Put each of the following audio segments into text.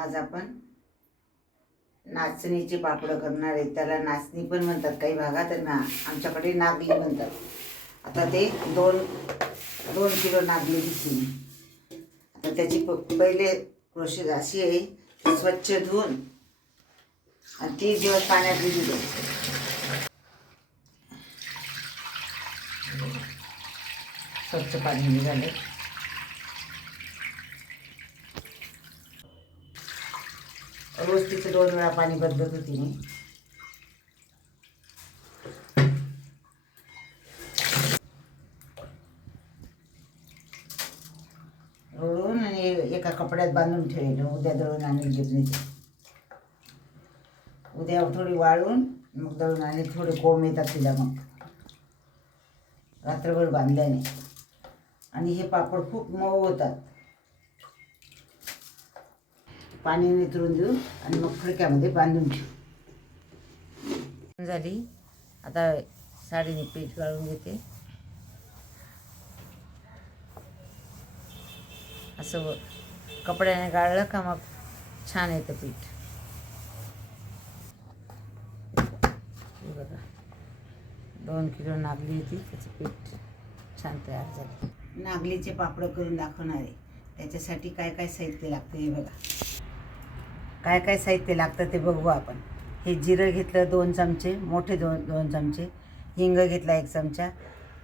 आज आपण नाचणीचे पापड करणार आहे. त्याला नाचणी पण म्हणतात काही भागात, आमच्याकडे नागली म्हणतात. आता ते दोन किलो नागली घेतली. आता त्याची पहिले प्रोसेस अशी आहे, स्वच्छ धुवून आणि 30 दिवस पाण्यात भिजू द्यायचं. स्वच्छ पाणी निघालं. रोज तिचं 2 वेळा पाणी बदलत होती मी. रोळून आणि एका कपड्यात बांधून ठेवलं. उद्या दळून आणून घेत नाही. उद्या थोडी वाळून मग दळून आणि थोडे कोंब येतात तिला. मग रात्रभर बांधल्याने आणि हे पापड खूप मऊ होतात. पाणी नितरून देऊ आणि मग फडक्यामध्ये बांधून ठेवू. झाली. आता साडीने पीठ गाळून घेते. असं कपड्याने गाळलं का मग छान येतं पीठ. बघा 2 किलो नागली होती, त्याचं पीठ छान तयार झालं. नागलीचे पापड करून दाखवणार आहे. त्याच्यासाठी काय काय साहित्य लागतं हे बघा. काय काय साहित्य लागतं ते बघू आपण. हे जिरं घेतलं 2 चमचे मोठे, 2 चमचे हिंग घेतला 1 चमचा,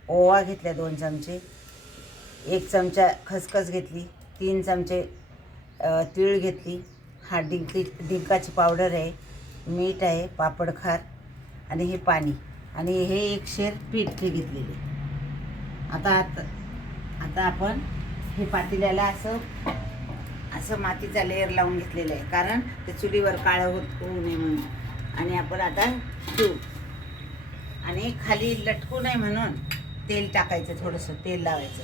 ओवा घेतला 2 चमचे, 1 चमचा खसखस घेतली, 3 चमचे तीळ घेतली. हा डिंकाची पावडर आहे, मीठ आहे, पापड खार आणि हे पाणी आणि हे 1 शेर पीठ हे घेतलेले. आता आपण हे पातेल्याला असं मातीचा लेअर लावून घेतलेलं आहे, कारण ते चुलीवर काळं होऊ नये म्हणून. आणि आपण आता ठेवू आणि खाली लटकू नये म्हणून तेल टाकायचं. थोडंसं तेल लावायचं,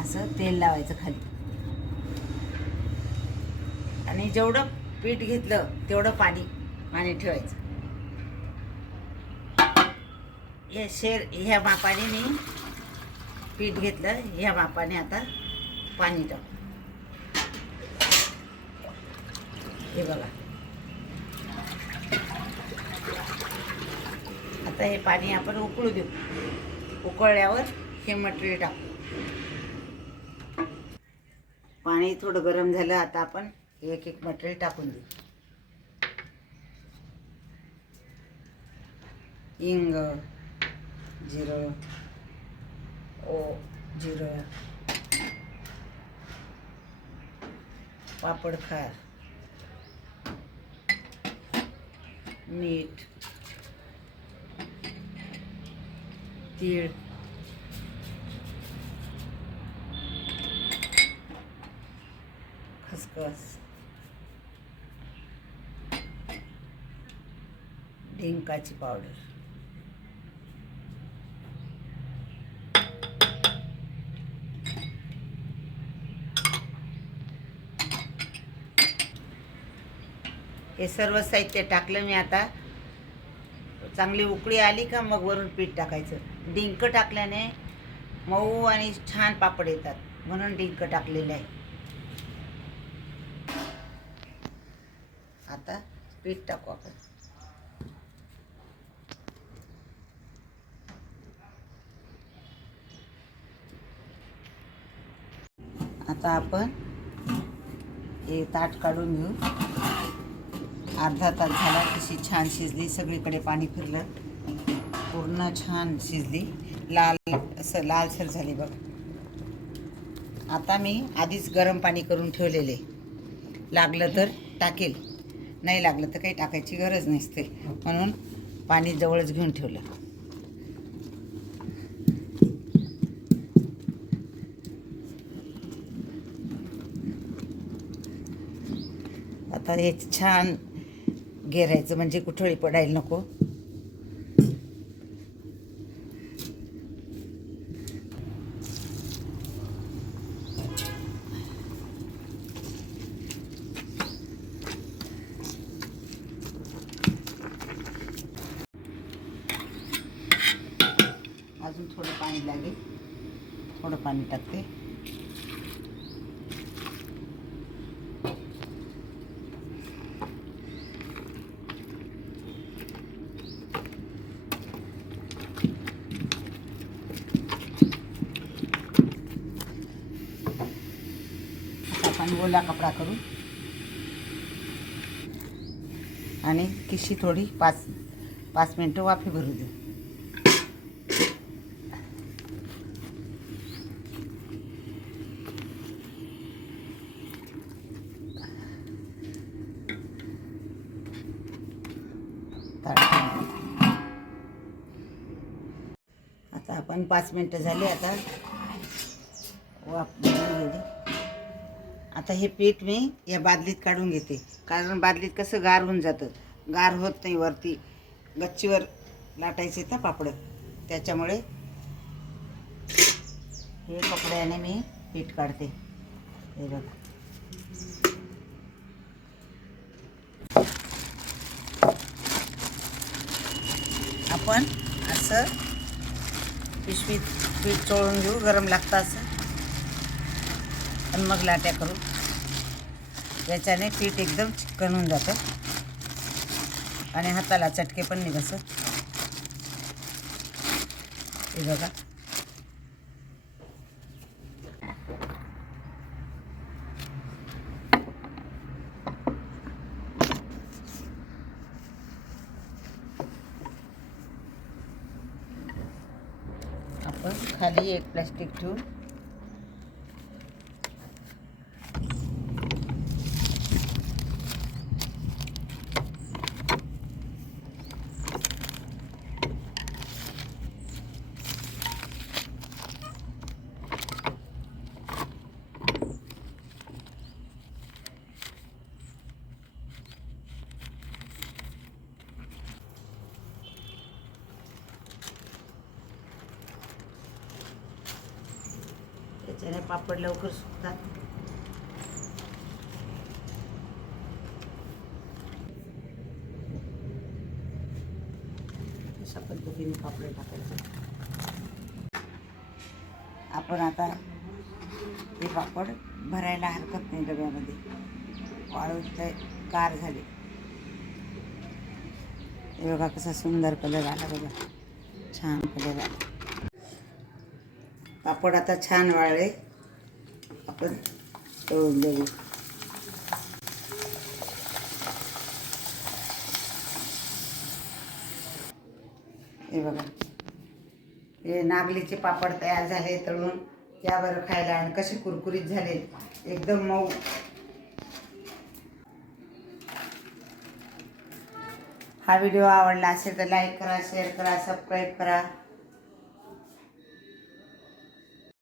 असं तेल लावायचं खाली. आणि जेवढं पीठ घेतलं तेवढं पाणी ठेवायचं. ह्या मापाने मी पीठ घेतलं, ह्या मापाने आता पाणी टाकू. हे बघा. आता हे पाणी आपण उकळू देऊ. उकळल्यावर हे मटेरियल टाकू. पाणी थोडं गरम झालं. आता आपण एक मटेरियल टाकून देऊ. हिंग, जिरं, पापड खार, मीठ, तीळ, खसखस, डिंकाची पावडर, हे सर्व साहित्य टाकलं मी. आता चांगली उकळी आली का मग वरून पीठ टाकायचं. डिंक टाकल्याने मऊ आणि छान पापड येतात, म्हणून डिंक टाकलेलं आहे. आता पीठ टाकू आपण. आता आपण हे ताट काढून घेऊ. अर्धा तास झाला. कशी छान शिजली, सगळीकडे पाणी फिरलं, पूर्ण छान शिजली, लालसर झाली बघ. आता मी आधीच गरम पाणी करून ठेवलेले. लागलं तर टाकेल, नाही लागलं तर काही टाकायची गरज नसते, म्हणून पाणी जवळच घेऊन ठेवलं. आता हे छान घेरायचं म्हणजे कुठळी पडायला नको. अजून थोडं पाणी लागेल, थोडं पाणी टाकते. आपण ओला कपडा करू आणि किशी थोडी 5 मिनटं वाफे भरू देऊ. आता आपण 5 मिनटं झाली. आता वाफ भरून गेली. आता हे पीठ मी या बादलीत काढून घेते, कारण बादलीत कसं गार होऊन जातं. गार होत नाही, वरती गच्चीवर लाटायचे तर पापड, त्याच्यामुळे हे कपड्याने मी पीठ काढते. हे बघ, आपण असं पिशवीत पीठ चोळून घेऊ, गरम लागतं असं, आणि मग लाट्या करू. याच्याने पीठ एकदम चिकन होऊन जातं आणि हाताला चटके पण नाही बसत. हे बघा, आपण खाली एक प्लास्टिक ठेवून त्याच्याने पापड लवकर सुकतात. अशा पद्धतीने पापड टाकायचे. आपण आता हे पापड भरायला हरकत नाही डब्यामध्ये. वाळूचे गार झाले. हे बघा कसा सुंदर कलर आला बघा, छान कलर आला. पापड आता छान वाळले, आपण तळून देऊ. हे बघा, हे नागलीचे पापड तयार झाले तळून. त्यावर खायला आणि कसे कुरकुरीत झाले, एकदम मऊ. हा व्हिडिओ आवडला असेल तर लाईक करा, शेअर करा, सबस्क्राईब करा.